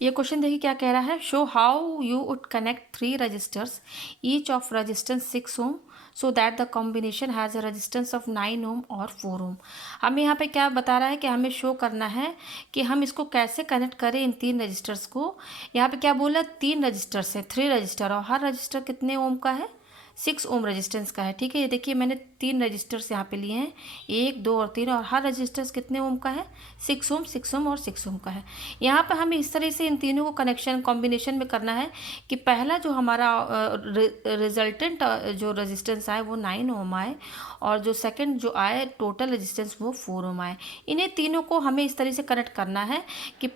ये क्वेश्चन देखिए क्या कह रहा है। Show how you would connect three resistors each of resistance 6 ohm so that the combination has a resistance of 9 ohm और 4 ओम। हमें यहाँ पे क्या बता रहा है कि हमें शो करना है कि हम इसको कैसे कनेक्ट करें इन तीन रजिस्टर्स को। यहाँ पे क्या बोला, तीन रजिस्टर्स है, थ्री रजिस्टर, और हर रजिस्टर कितने ओम का है, 6 ओम रेजिस्टेंस का है। ठीक है, ये देखिए मैंने तीन रजिस्टर्स यहाँ पे लिए हैं, 1 2 और 3, और हर रजिस्टर्स कितने ओम का है, 6 ओम, 6 ओम और 6 ओम का है। यहाँ पर हमें इस तरह से इन तीनों को कनेक्शन कॉम्बिनेशन में करना है कि पहला जो हमारा रिजल्टेंट जो रेजिस्टेंस आए वो 9 ओम आए, और जो सेकंड जो आए टोटल रेजिस्टेंस वो 4 ओम आए। इन्हें तीनों को हमें इस तरह से कनेक्ट करना है कि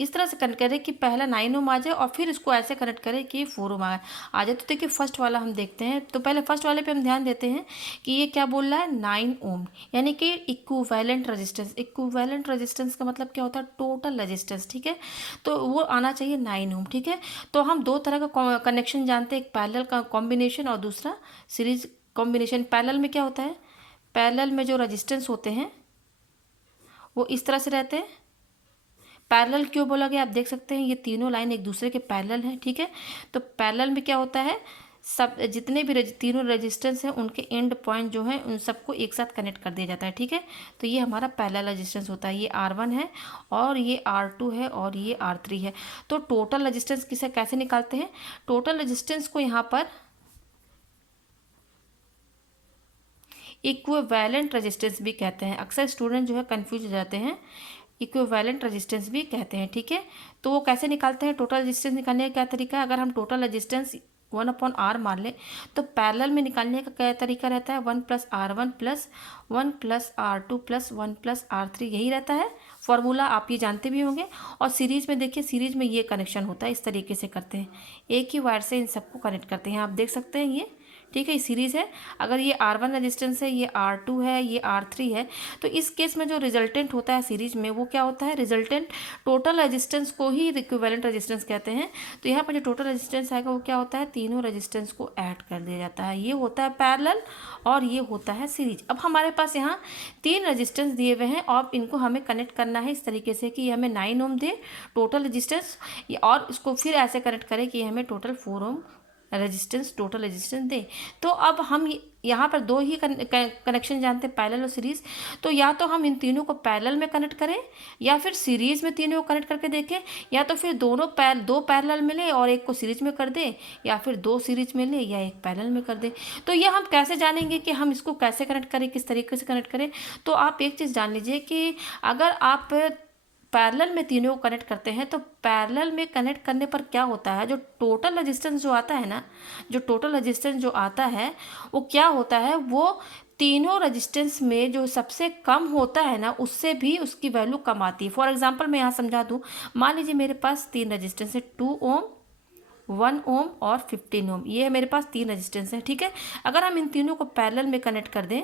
इस तरह से कनेक्ट करें कि पहला 9 ओम आ जाए और फिर इसको ऐसे कनेक्ट करें कि 4 ओम आ जाए। तो देखिए फर्स्ट वाला हम देखते हैं। तो पहले फर्स्ट वाले पे हम ध्यान देते हैं कि ये क्या बोल रहा है, 9 ओम, यानी कि इक्विवेलेंट रेजिस्टेंस। इक्विवेलेंट रेजिस्टेंस का मतलब क्या होता है, टोटल रेजिस्टेंस। ठीक है, तो वो आना चाहिए 9 ओम। ठीक है, तो हम दो तरह का कनेक्शन जानते हैं, एक पैरेलल का कॉम्बिनेशन और दूसरा सीरीज कॉम्बिनेशन। पैरेलल में क्या होता है, पैरेलल में जो रेजिस्टेंस होते हैं वो इस तरह से रहते हैं। पैरेलल क्यों बोला गया, आप देख सकते हैं ये तीनों लाइन एक दूसरे के पैरेलल हैं। ठीक है, तो पैरेलल में क्या होता है, सब जितने भी तीनों रेजिस्टेंस हैं उनके एंड पॉइंट जो है उन सबको एक साथ कनेक्ट कर दिया जाता है। ठीक है, तो ये हमारा पैरेलल रेजिस्टेंस होता है। ये R1 है और ये R2 है और ये R3 है। तो टोटल रेजिस्टेंस किसे कैसे निकालते हैं, टोटल रेजिस्टेंस को यहाँ पर इक्विवेलेंट रेजिस्टेंस भी कहते हैं। अक्सर स्टूडेंट जो है कंफ्यूज हो जाते हैं, इक्विवेलेंट रेजिस्टेंस भी कहते हैं। ठीक है, तो वो कैसे निकालते हैं, टोटल रेजिस्टेंस निकालने का क्या तरीका है। अगर हम टोटल रेजिस्टेंस 1/R मान लें तो पैरेलल में निकालने का क्या तरीका रहता है, 1+R1 plus 1+R2 plus 1+R3, यही रहता है फॉर्मूला, आप ये जानते भी होंगे। और सीरीज में देखिए, सीरीज में ये कनेक्शन होता है, इस तरीके से करते हैं, एक ही वायर से इन सबको कनेक्ट करते हैं। आप देख सकते हैं ये, ठीक है, ये सीरीज़ है। अगर ये R1 रेजिस्टेंस है, ये R2 है, ये R3 है, तो इस केस में जो रिजल्टेंट होता है सीरीज में वो क्या होता है, रिजल्टेंट टोटल रेजिस्टेंस को ही इक्विवेलेंट रेजिस्टेंस कहते हैं। तो यहाँ पर जो टोटल रेजिस्टेंस आएगा वो क्या होता है, तीनों रेजिस्टेंस को ऐड कर दिया जाता है। ये होता है पैरेलल और ये होता है सीरीज। अब हमारे पास यहाँ तीन रेजिस्टेंस दिए हुए हैं और इनको हमें कनेक्ट करना है इस तरीके से कि हमें 9 ओम दे टोटल रेजिस्टेंस, और इसको फिर ऐसे कनेक्ट करें कि हमें total 4 ohm resistance, total resistance दे। तो अब हम यहाँ पर दो ही कनेक्शन जानते हैं, पैरेलल और सीरीज। तो या तो हम इन तीनों को पैरेलल में कनेक्ट करें या फिर सीरीज में तीनों को कनेक्ट करके देखें, या तो फिर दो पैरेलल में ले और एक को सीरीज में कर दें, या फिर दो सीरीज में ले या एक पैरेलल में कर दें। तो ये हम कैसे जानेंगे कि हम इसको कैसे कनेक्ट करें, किस तरीके से कनेक्ट करें। तो आप एक चीज़ जान लीजिए कि अगर आप पैरेलल में तीनों को कनेक्ट करते हैं तो पैरेलल में कनेक्ट करने पर क्या होता है, जो टोटल रेजिस्टेंस जो आता है ना, जो टोटल रेजिस्टेंस जो आता है वो क्या होता है, वो तीनों रेजिस्टेंस में जो सबसे कम होता है ना उससे भी उसकी वैल्यू कम आती है। फॉर एग्जांपल मैं यहाँ समझा दूँ, मान लीजिए मेरे पास तीन रेजिस्टेंस है, 2 ओम, 1 ओम और 15 ओम, ये है मेरे पास तीन रेजिस्टेंस है। ठीक है, अगर हम इन तीनों को पैरेलल में कनेक्ट कर दें,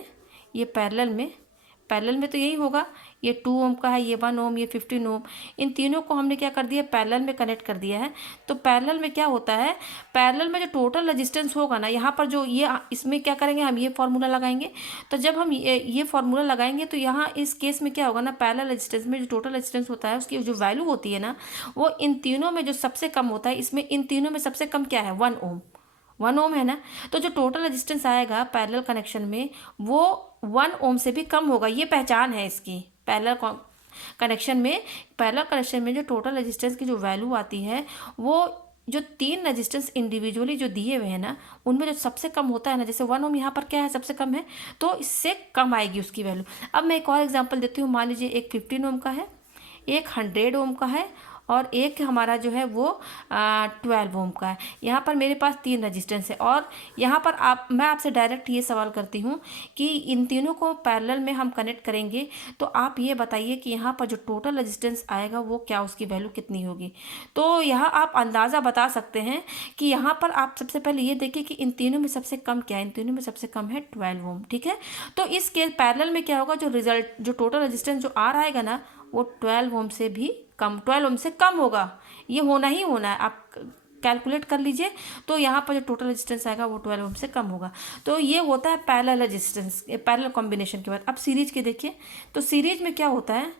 ये पैरेलल में तो यही होगा, ये 2 ओम का है, ये 1 ओम, ये 15 ओम, इन तीनों को हमने क्या कर दिया, पैरेलल में कनेक्ट कर दिया है। तो पैरेलल में क्या होता है, पैरेलल में जो टोटल रेजिस्टेंस होगा ना, यहाँ पर जो ये इसमें क्या करेंगे, हम ये फार्मूला लगाएंगे। तो जब हम ये फार्मूला लगाएंगे तो यहाँ इस केस में क्या होगा ना, पैरेलल रेजिस्टेंस में जो टोटल रेजिस्टेंस होता है उसकी जो वैल्यू होती है ना, वो इन तीनों में जो सबसे कम होता है, इसमें इन तीनों में सबसे कम क्या है, 1 ओम है ना। तो जो टोटल रेजिस्टेंस आएगा पैरेलल कनेक्शन में वो 1 ओम से भी कम होगा। ये पहचान है इसकी, कनेक्शन में जो टोटल रेजिस्टेंस की जो वैल्यू आती है वो जो तीन रेजिस्टेंस इंडिविजुअली जो दिए हुए हैं ना उनमें जो सबसे कम होता है ना, जैसे 1 ओम यहाँ पर क्या है, सबसे कम है, तो इससे कम आएगी उसकी वैल्यू। अब मैं एक और एग्जांपल देती हूँ। मान लीजिए एक 15 ओम का है, एक 100 ओम का है और एक हमारा जो है वो 12 ओम का है। यहाँ पर मेरे पास तीन रेजिस्टेंस है और यहाँ पर मैं आपसे डायरेक्ट ये सवाल करती हूँ कि इन तीनों को पैरेलल में हम कनेक्ट करेंगे तो आप ये बताइए कि यहाँ पर जो टोटल रेजिस्टेंस आएगा वो क्या, उसकी वैल्यू कितनी होगी। तो यहाँ आप अंदाज़ा बता सकते हैं कि यहाँ पर आप सबसे पहले ये देखिए कि इन तीनों में सबसे कम क्या है, इन तीनों में सबसे कम है 12 ओम। ठीक है, तो इस केस पैरेलल में क्या होगा, जो टोटल रेजिस्टेंस जो आर आएगा ना वो 12 ओम से भी कम, 12 ओम से कम होगा। ये होना ही होना है, आप कैलकुलेट कर लीजिए। तो यहाँ पर जो टोटल रेजिस्टेंस आएगा वो 12 ओम से कम होगा। तो ये होता है पैरेलल रेजिस्टेंस, पैरेलल कॉम्बिनेशन के बाद। अब सीरीज के देखिए, तो सीरीज में क्या होता है,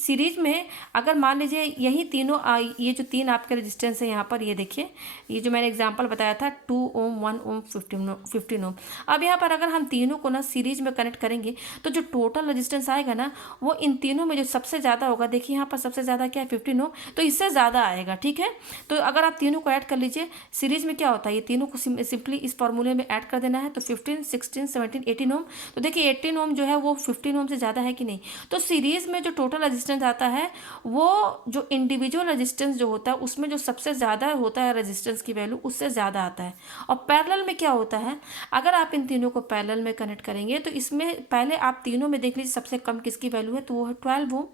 सीरीज में अगर मान लीजिए यही तीनों ये जो तीन आपके रेजिस्टेंस है यहाँ पर, ये देखिए, ये जो मैंने एग्जांपल बताया था 2 ओम, 1 ओम, 15 ओम। अब यहाँ पर अगर हम तीनों को ना सीरीज में कनेक्ट करेंगे तो जो टोटल रेजिस्टेंस आएगा ना, वो इन तीनों में जो सबसे ज़्यादा होगा, देखिए यहाँ पर सबसे ज़्यादा क्या है 15 ओम, तो इससे ज़्यादा आएगा। ठीक है, तो अगर आप तीनों को ऐड कर लीजिए, सीरीज में क्या होता है, ये तीनों को सिंपली इस फॉर्मूले में ऐड कर देना है, तो 15, 16, 17, 18 ओम। तो देखिए 18 ओम जो है वो 15 ओम से ज़्यादा है कि नहीं। तो सीरीज में जो टोटल रेजिस्टेंस आता है, वो जो इंडिविजुअल रेजिस्टेंस जो होता है उसमें जो सबसे ज़्यादा होता है रेजिस्टेंस की वैल्यू, उससे ज़्यादा आता है। और पैरेलल में क्या होता है, अगर आप इन तीनों को पैरेलल में कनेक्ट करेंगे तो इसमें पहले आप तीनों में देख लीजिए सबसे कम किसकी वैल्यू है, तो वो है 12 ओम।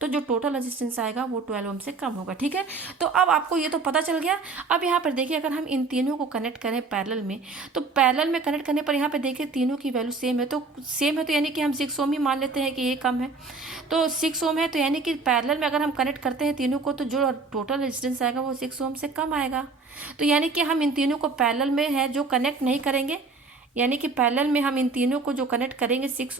तो जो टोटल रेजिस्टेंस आएगा वो 12 ओम से कम होगा। ठीक है, तो अब आपको ये तो पता चल गया। अब यहाँ पर देखिए, अगर हम इन तीनों को कनेक्ट करें पैरेलल में, तो पैरेलल में कनेक्ट करने पर यहाँ पे देखिए तीनों की वैल्यू सेम है, तो सेम है तो यानी कि हम 6 ओम ही मान लेते हैं कि ये कम है। तो 6 ओम है, तो यानी कि पैरेलल में अगर हम कनेक्ट करते हैं तीनों को, तो जो टोटल रेजिस्टेंस आएगा वो 6 ओम से कम आएगा। तो यानी कि हम इन तीनों को पैरेलल में है जो कनेक्ट नहीं करेंगे, यानी कि पैरेलल में हम इन तीनों को जो कनेक्ट करेंगे 6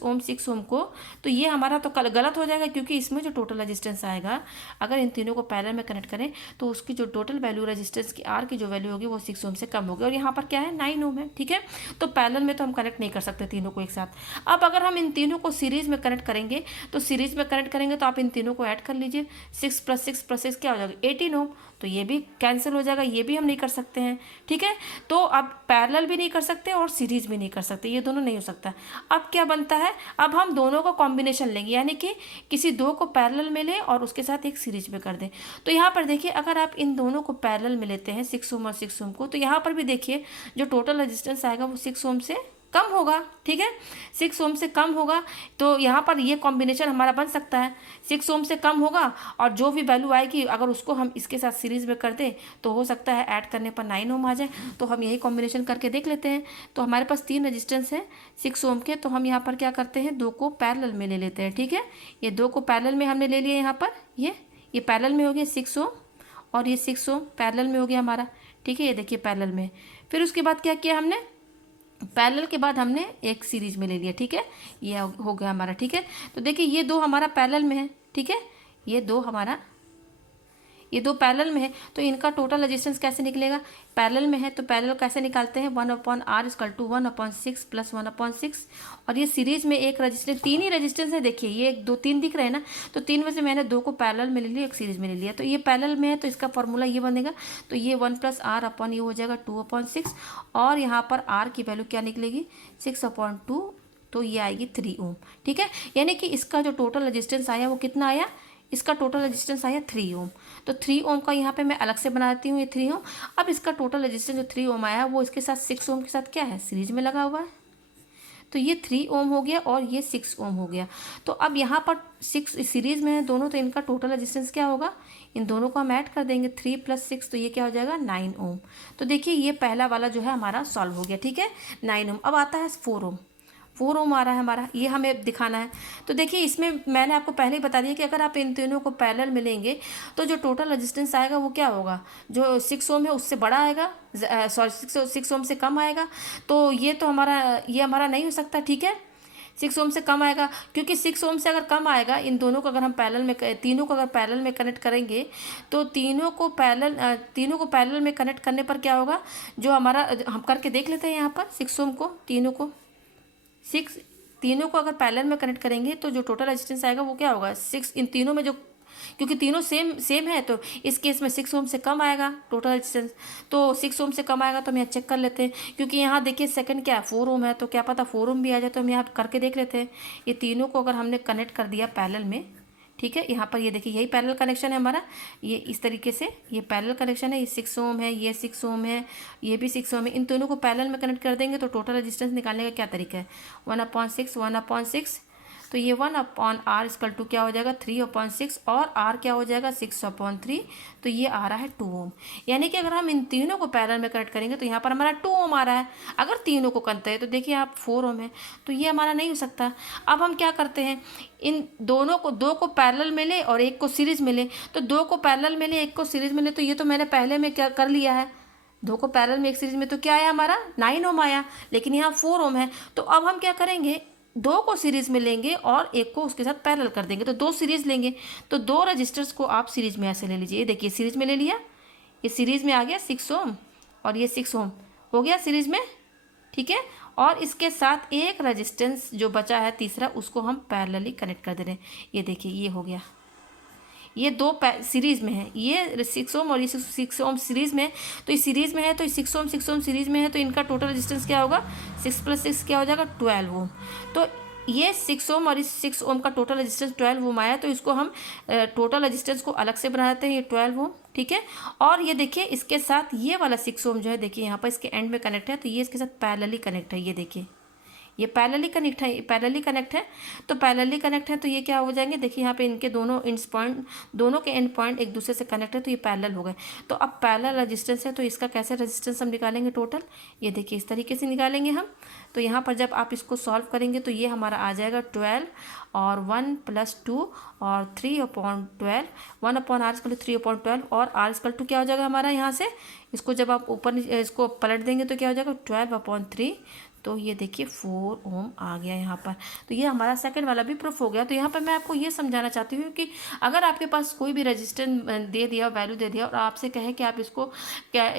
ओम को, तो ये हमारा तो गलत हो जाएगा, क्योंकि इसमें जो टोटल रेजिस्टेंस आएगा, अगर इन तीनों को पैरेलल में कनेक्ट करें तो उसकी जो टोटल वैल्यू रेजिस्टेंस की आर की जो वैल्यू होगी वो 6 ओम से कम होगी, और यहाँ पर क्या है 9 ओम है। ठीक है, तो पैरेलल में तो हम कनेक्ट नहीं कर सकते तीनों को एक साथ। अब अगर हम इन तीनों को सीरीज में कनेक्ट करेंगे, तो सीरीज में कनेक्ट करेंगे तो आप इन तीनों को ऐड कर लीजिए, 6 + 6 + 6 क्या हो जाएगा 18 ओम। तो ये भी कैंसिल हो जाएगा, ये भी हम नहीं कर सकते हैं। ठीक है, तो अब पैरेलल भी नहीं कर सकते और सीरीज भी नहीं कर सकते, ये दोनों नहीं हो सकता। अब क्या बनता है, अब हम दोनों का कॉम्बिनेशन लेंगे, यानी कि किसी दो को पैरेलल में लें और उसके साथ एक सीरीज में कर दें। तो यहाँ पर देखिए, अगर आप इन दोनों को पैरेलल में लेते हैं 6 ओम और 6 ओम को, तो यहाँ पर भी देखिए जो टोटल रेजिस्टेंस आएगा वो 6 ओम से कम होगा। ठीक है, 6 ओम से कम होगा, तो यहाँ पर ये कॉम्बिनेशन हमारा बन सकता है। 6 ओम से कम होगा और जो भी वैल्यू आएगी अगर उसको हम इसके साथ सीरीज में कर दें, तो हो सकता है ऐड करने पर 9 ओम आ जाए। तो हम यही कॉम्बिनेशन करके देख लेते हैं। तो हमारे पास 3 रेजिस्टेंस है 6 ओम के, तो हम यहाँ पर क्या करते हैं, 2 को पैरेलल में ले लेते हैं। ठीक है, ये 2 को पैरेलल में हमने ले लिया, यहाँ पर ये पैरेलल में हो गया 6 ओम, और ये 6 ओम पैरेलल में हो गया हमारा। ठीक है, ये देखिए पैरेलल में। फिर उसके बाद क्या किया हमने, पैरेलल के बाद हमने एक सीरीज में ले लिया। ठीक है, ये हो गया हमारा। ठीक है, तो देखिए ये 2 हमारा पैरेलल में है। ठीक है, ये दो पैरेलल में है, तो इनका टोटल रेजिस्टेंस कैसे निकलेगा, पैरेलल में है तो पैरेलल कैसे निकालते हैं, 1/r = 1/6 + 1/6। और ये सीरीज में एक रेजिस्टेंस, 3 ही रेजिस्टेंस है, देखिए ये 1 2 3 दिख रहे हैं ना, तो 3 में से मैंने 2 को पैरेलल में ले लिया, एक सीरीज में ले लिया। तो ये पैरेलल में है तो इसका फॉर्मूला ये बनेगा, तो ये 1 + r/ ये हो जाएगा 2/6, और यहाँ पर r की वैल्यू क्या निकलेगी 6/2, तो ये आएगी 3 ओम। ठीक है, यानी कि इसका जो टोटल रेजिस्टेंस आया वो कितना आया, इसका टोटल रेजिस्टेंस आया 3 ओम। तो 3 ओम का यहाँ पे मैं अलग से बनाती हूँ, ये 3 ओम। अब इसका टोटल रेजिस्टेंस जो 3 ओम आया है वो इसके साथ 6 ओम के साथ क्या है, सीरीज में लगा हुआ है। तो ये 3 ओम हो गया और ये 6 ओम हो गया। तो अब यहाँ पर 6 सीरीज में है दोनों, तो इनका टोटल रेजिस्टेंस क्या होगा, इन दोनों को हम ऐड कर देंगे 3 + 6, तो ये क्या हो जाएगा 9 ओम। तो देखिए ये पहला वाला जो है हमारा सॉल्व हो गया। ठीक है, 9 ओम। अब आता है 4 ओम। 4 ओम आ रहा है हमारा, ये हमें दिखाना है। तो देखिए इसमें मैंने आपको पहले ही बता दिया कि अगर आप इन तीनों को पैरेलल में लेंगे तो जो टोटल रेजिस्टेंस आएगा वो क्या होगा, जो 6 ओम है उससे बड़ा आएगा, सॉरी 6 ओम से कम आएगा। तो ये हमारा नहीं हो सकता। ठीक है, 6 ओम से कम आएगा, क्योंकि 6 ओम से अगर कम आएगा, इन दोनों को अगर हम तीनों को अगर पैरेलल में कनेक्ट करेंगे, तो तीनों को पैरेलल में कनेक्ट करने पर क्या होगा, जो हमारा, हम करके देख लेते हैं यहाँ पर 6 ओम को, तीनों को अगर पैरेलल में कनेक्ट करेंगे तो जो टोटल रेजिस्टेंस आएगा वो क्या होगा 6, इन तीनों में जो, क्योंकि तीनों सेम है, तो इस केस में 6 ओम से कम आएगा टोटल रेजिस्टेंस। तो 6 ओम से कम आएगा तो हम यहाँ चेक कर लेते हैं, क्योंकि यहाँ देखिए सेकंड क्या है 4 ओम है, तो क्या पता 4 ओम भी आ जाए, तो हम यहाँ करके देख लेते हैं। ये तीनों को अगर हमने कनेक्ट कर दिया पैरेलल में, ठीक है, यहाँ पर ये देखिए यही पैरेलल कनेक्शन है हमारा, ये इस तरीके से ये पैरेलल कनेक्शन है, ये 6 ओम है, ये 6 ओम है, ये भी 6 ओम है। इन दोनों को पैरेलल में कनेक्ट कर देंगे तो टोटल रेजिस्टेंस निकालने का क्या तरीका है, 1/6, तो ये 1/r = क्या हो जाएगा 3/6, और r क्या हो जाएगा 6/3, तो ये आ रहा है 2 ओम। यानी कि अगर हम इन तीनों को पैरेलल में कनेक्ट करेंगे तो यहाँ पर हमारा 2 ओम आ रहा है। अगर तीनों को करते हैं तो देखिए आप 4 ओम है, तो ये हमारा नहीं हो सकता। अब हम क्या करते हैं, इन दोनों को, 2 को पैरेलल में ले और 1 को सीरीज में ले। तो 2 को पैरेलल में ले, 1 को सीरीज में ले, तो ये तो मैंने पहले में क्या कर लिया है, 2 को पैरेलल में 1 सीरीज में, तो क्या आया हमारा 9 ओम आया, लेकिन यहाँ 4 ओम है। तो अब हम क्या करेंगे, दो को सीरीज़ में लेंगे और एक को उसके साथ पैरेलल कर देंगे, तो दो सीरीज़ लेंगे। तो दो रजिस्टर्स को आप सीरीज़ में ऐसे ले लीजिए। ये देखिए सीरीज़ में ले लिया, ये सीरीज़ में आ गया 6 ओम और ये 6 ओम हो गया सीरीज़ में, ठीक है। और इसके साथ एक रजिस्टेंस जो बचा है तीसरा, उसको हम पैरेलली कनेक्ट कर दे रहे हैं। ये देखिए ये हो गया, ये दो सीरीज़ में है, ये 6 ओम और ये 6 ओम सीरीज़ में है। तो ये सीरीज़ में है तो 6 ओम सीरीज़ में है, तो इनका टोटल रेजिस्टेंस क्या होगा, 6 + 6 क्या हो जाएगा, 12 ओम। तो ये 6 ओम और इस 6 ओम का टोटल रेजिस्टेंस 12 ओम आया, तो इसको हम टोटल रेजिस्टेंस को अलग से बना देते हैं, ये 12 ओम, ठीक है। और ये देखिए इसके साथ ये वाला 6 ओम जो है, देखिए यहाँ पर इसके एंड में कनेक्ट है, तो ये इसके साथ पैरेलली कनेक्ट है। ये देखिए ये पैरेलली कनेक्ट है, पैरेलली कनेक्ट है। तो पैरेलली कनेक्ट है तो ये क्या हो जाएंगे, देखिए यहाँ पे इनके दोनों इंड्स पॉइंट, दोनों के एंड पॉइंट एक दूसरे से कनेक्ट है, तो ये पैरेलल हो गए। तो अब पैरेलल रेजिस्टेंस है, तो इसका कैसे रेजिस्टेंस हम निकालेंगे टोटल, ये देखिए इस तरीके से निकालेंगे हम। तो यहाँ पर जब आप इसको सॉल्व करेंगे तो ये हमारा आ जाएगा 12 और 1 + 2 और 3/12, 1/r = 3/12 और r = क्या हो जाएगा हमारा यहाँ से, इसको जब आप ऊपर इसको पलट देंगे तो क्या हो जाएगा 12/3। तो ये देखिए 4 ओम आ गया यहाँ पर। तो ये हमारा सेकंड वाला भी प्रूफ हो गया। तो यहाँ पर मैं आपको ये समझाना चाहती हूँ कि अगर आपके पास कोई भी रजिस्टेंस दे दिया, वैल्यू दे दिया और आपसे कहे कि आप इसको क्या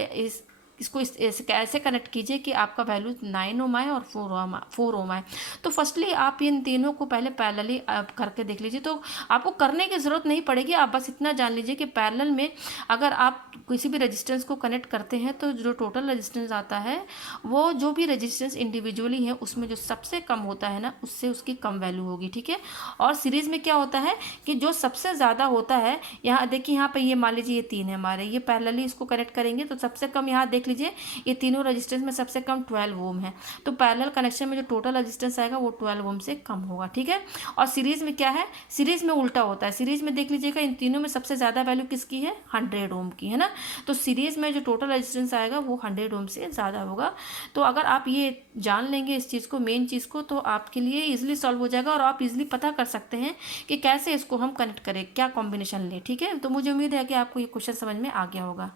इसको ऐसे कनेक्ट कीजिए कि आपका वैल्यू 9 ओम आए और 4 ओम आए। तो फर्स्टली आप इन तीनों को पहले पैरेलली करके देख लीजिए। तो आपको करने की ज़रूरत नहीं पड़ेगी, आप बस इतना जान लीजिए कि पैरेलल में अगर आप किसी भी रेजिस्टेंस को कनेक्ट करते हैं तो जो टोटल रेजिस्टेंस आता है, वो जो भी रेजिस्टेंस इंडिविजुअली है उसमें जो सबसे कम होता है ना, उससे उसकी कम वैल्यू होगी, ठीक है। और सीरीज़ में क्या होता है कि जो सबसे ज़्यादा होता है, यहाँ देखिए यहाँ पर ये मान लीजिए ये 3 है हमारे, ये पैरेलली इसको कनेक्ट करेंगे तो सबसे कम यहाँ देख लीजिए ये तीनों रेजिस्टेंस में सबसे कम 12 ओम है। तो पैरेलल कनेक्शन में जो टोटल रेजिस्टेंस आएगा वो 12 ओम से कम होगा, ठीक है। और सीरीज़ में क्या है, सीरीज़ में उल्टा होता है। सीरीज़ में देख लीजिएगा इन तीनों में सबसे ज़्यादा वैल्यू किसकी है, 100 ओम की, है ना। तो सीरीज़ में जो टोटल रेजिस्टेंस आएगा वो 100 ओम से ज़्यादा होगा। तो अगर आप ये जान लेंगे इस चीज़ को, मेन चीज़ को, तो आपके लिए ईजिली सॉल्व हो जाएगा और आप ईजिली पता कर सकते हैं कि कैसे इसको हम कनेक्ट करें, क्या कॉम्बिनेशन लें, ठीक है। तो मुझे उम्मीद है कि आपको ये क्वेश्चन समझ में आ गया होगा।